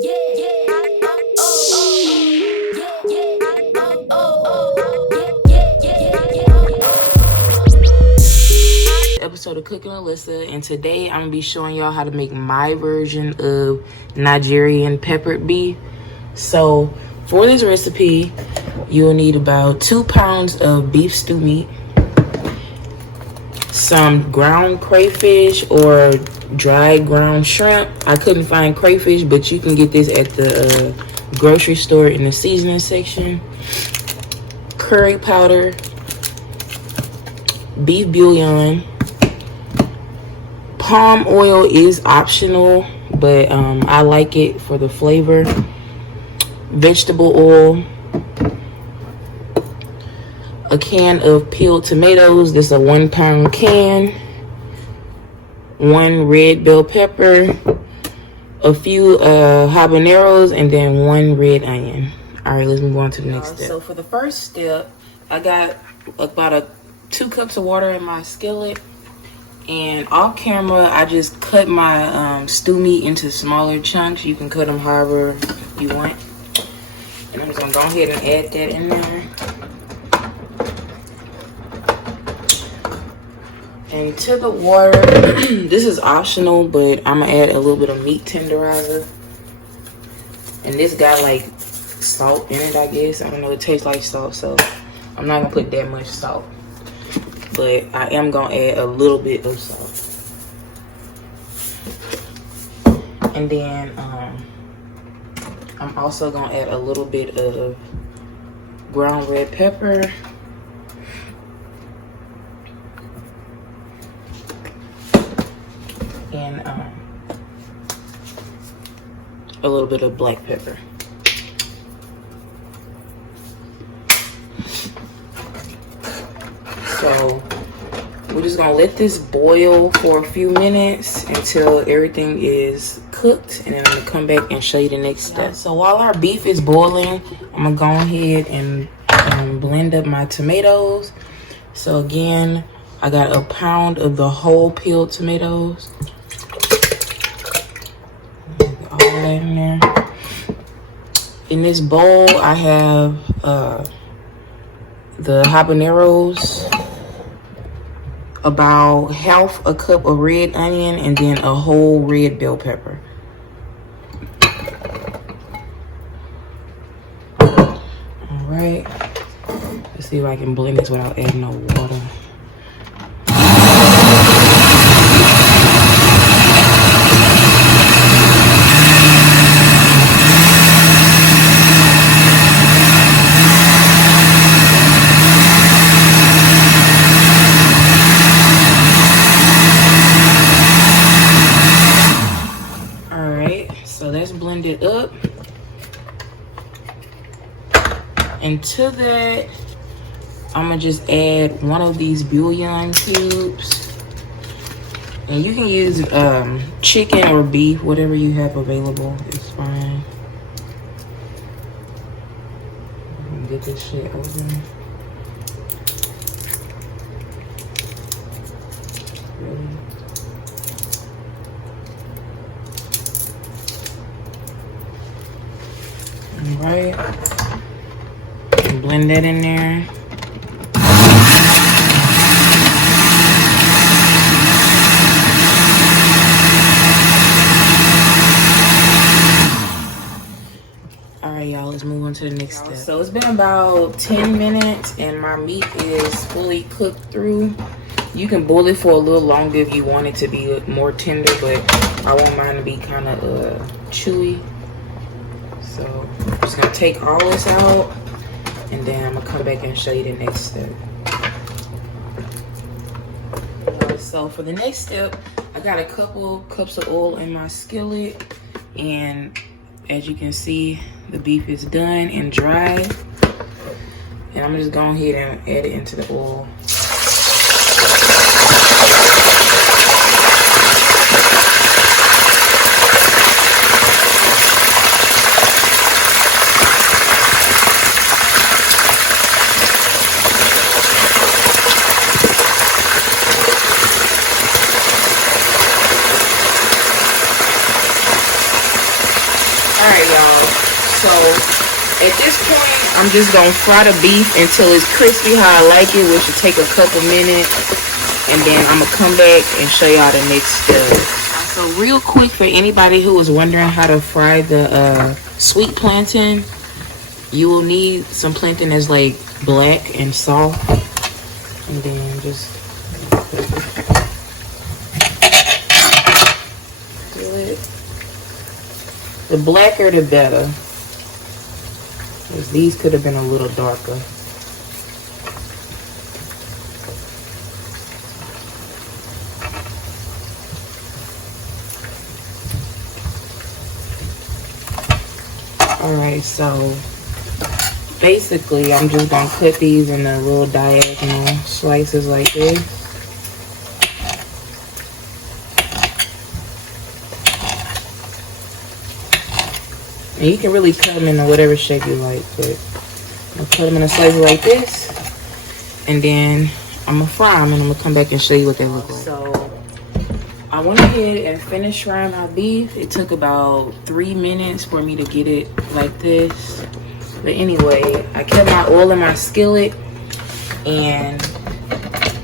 Episode of Cooking with Lyssa, and today I'm gonna be showing y'all how to make my version of Nigerian peppered beef. So for this recipe, you'll need about 2 pounds of beef stew meat, some ground crayfish or dried ground shrimp. I couldn't find crayfish, but you can get this at the grocery store in the seasoning section. Curry powder, beef bouillon. Palm oil is optional, but I like it for the flavor. Vegetable oil, a can of peeled tomatoes. This is a 1 pound can. 1 red bell pepper, a few habaneros, and then 1 red onion. All right, let's move on to the next step. So for the first step, I got about 2 cups of water in my skillet. And off camera, I just cut my stew meat into smaller chunks. You can cut them however you want. And I'm just gonna go ahead and add that in there. And to the water, this is optional, but I'm gonna add a little bit of meat tenderizer. And this got like salt in it, I guess. I don't know, it tastes like salt, so I'm not gonna put that much salt. But I am gonna add a little bit of salt. And then I'm also gonna add a little bit of ground red pepper. And a little bit of black pepper. So we're just gonna let this boil for a few minutes until everything is cooked, and then I'm gonna come back and show you the next step. So while our beef is boiling, I'm gonna go ahead and blend up my tomatoes. So again, I got 1 pound of the whole peeled tomatoes. All that in there. In this bowl, I have the habaneros, about half a cup of red onion, and then a whole red bell pepper. All right, let's see if I can blend this without adding no water. So that's blended up. And to that, I'm gonna just add 1 of these bouillon cubes. And you can use chicken or beef, whatever you have available, it's fine. Get this shit open. Really? Right, and blend that in there. All right, y'all, let's move on to the next step. So it's been about 10 minutes and my meat is fully cooked through. You can boil it for a little longer if you want it to be more tender, but I want mine to be kind of chewy. So I'm just gonna take all this out, and then I'm gonna come back and show you the next step. So for the next step, I got a couple cups of oil in my skillet, and as you can see, the beef is done and dry. And I'm just going ahead and add it into the oil. Alright, y'all. So at this point, I'm just gonna fry the beef until it's crispy how I like it, which should take a couple minutes. And then I'm gonna come back and show y'all the next step. So real quick, for anybody who was wondering how to fry the sweet plantain, you will need some plantain that's like black and soft. And then just do it. The blacker the better, because these could have been a little darker. Alright, so basically I'm just gonna cut these in the little diagonal slices like this. And you can really cut them in whatever shape you like, but I'm gonna cut them in a slice like this, and then I'm gonna fry them, and I'm gonna come back and show you what they look like. So I went ahead and finished frying my beef. It took about 3 minutes for me to get it like this. But anyway, I kept my oil in my skillet, and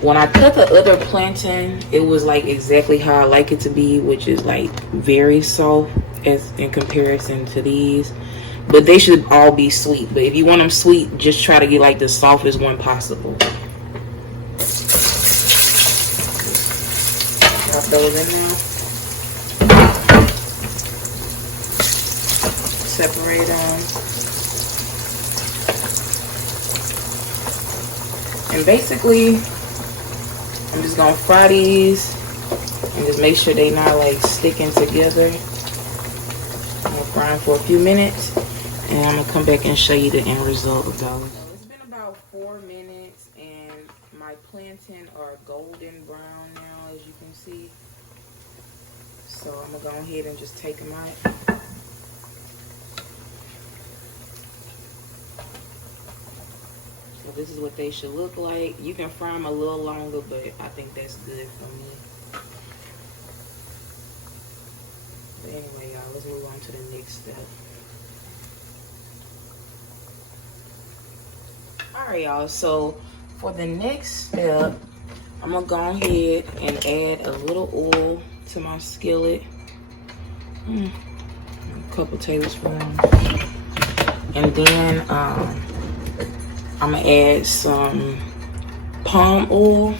when I cut the other plantain, it was like exactly how I like it to be, which is like very soft as in comparison to these. But they should all be sweet. But if you want them sweet, just try to get like the softest one possible. Drop those in now. Separate them. And basically, I'm just gonna fry these and just make sure they not like sticking together. I'm gonna fry them for a few minutes, and I'm gonna come back and show you the end result of those. So it's been about 4 minutes, and my plantain are golden brown now, as you can see. So I'm gonna go ahead and just take them out. So this is what they should look like. You can fry them a little longer, but I think that's good for me. But anyway, y'all, let's move on to the next step. Alright, y'all, so for the next step, I'm gonna go ahead and add a little oil to my skillet. A couple tablespoons. And then I'm gonna add some palm oil.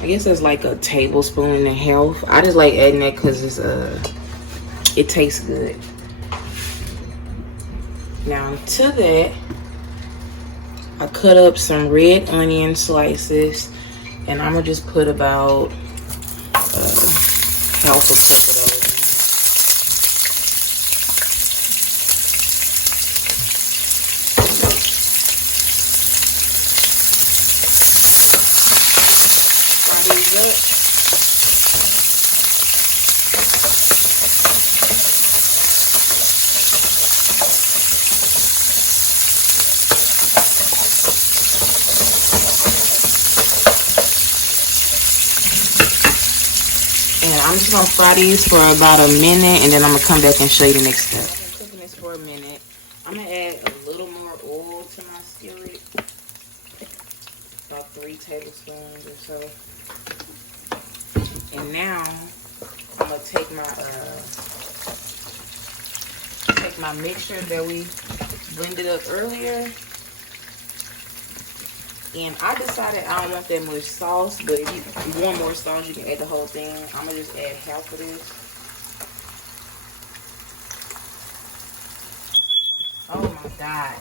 I guess that's like a tablespoon and a half. I just like adding that because it's it tastes good. Now to that, I cut up some red onion slices, and I'm gonna just put about half a cup of those. I'm just gonna fry these for about a minute, and then I'm gonna come back and show you the next step. I've been cooking this for a minute. I'm gonna add a little more oil to my skillet, about 3 tablespoons or so. And now I'm gonna take my mixture that we blended up earlier. And I decided I don't want that much sauce, but if you want more sauce, you can add the whole thing. I'm going to just add half of this. Oh my God.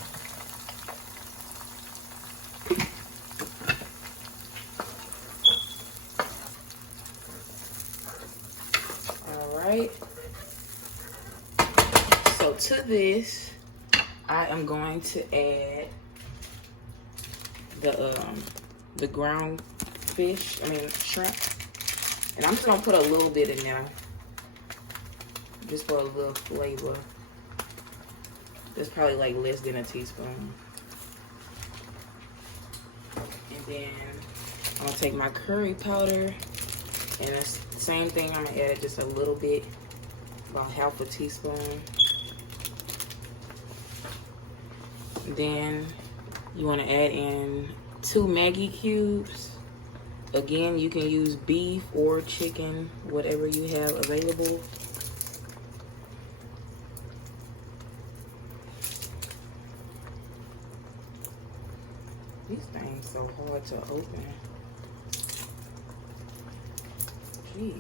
Alright. So to this, I am going to add the ground shrimp, and I'm just gonna put a little bit in there just for a little flavor. That's probably like less than a teaspoon. And then I'm gonna take my curry powder, and it's the same thing. I'm gonna add just a little bit, about half a teaspoon. Then you want to add in 2 Maggi cubes. Again, you can use beef or chicken, whatever you have available. These things so hard to open. Jeez.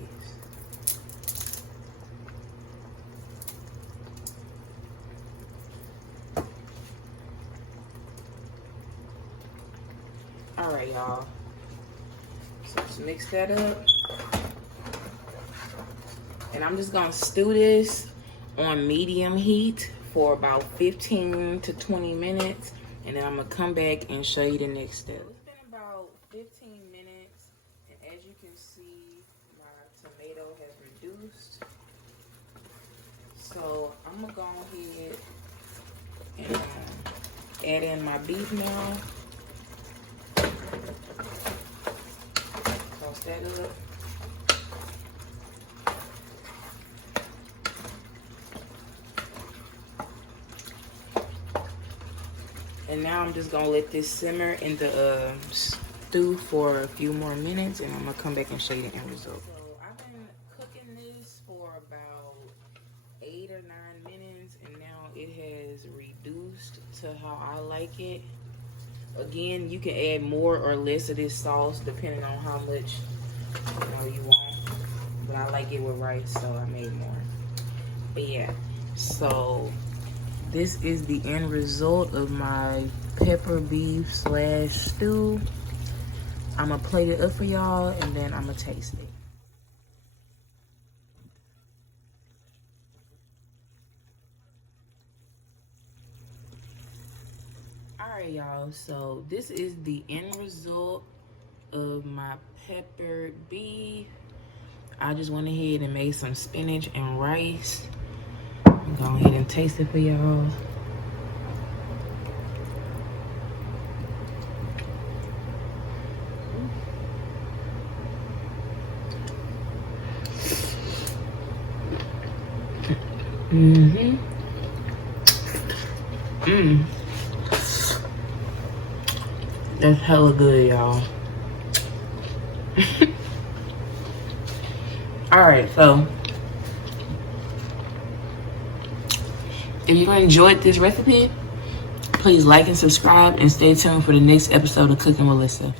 All right, y'all. So let's mix that up. And I'm just gonna stew this on medium heat for about 15 to 20 minutes. And then I'm gonna come back and show you the next step. It's been about 15 minutes. And as you can see, my tomato has reduced. So I'm gonna go ahead and add in my beef now. Toss that up. And now I'm just gonna let this simmer in the stew for a few more minutes, and I'm gonna come back and show you the end result. So I've been cooking this for about 8 or 9 minutes, and now it has reduced to how I like it. Again, you can add more or less of this sauce depending on how much you want. But I like it with rice, so I made more. But yeah, so this is the end result of my pepper beef / stew. I'm gonna plate it up for y'all, and then I'm gonna taste it. Alright, y'all, so this is the end result of my peppered beef. I just went ahead and made some spinach and rice. I'm going to go ahead and taste it for y'all. That's hella good, y'all. Alright, so if you enjoyed this recipe, please like and subscribe, and stay tuned for the next episode of Cooking with Lyssa.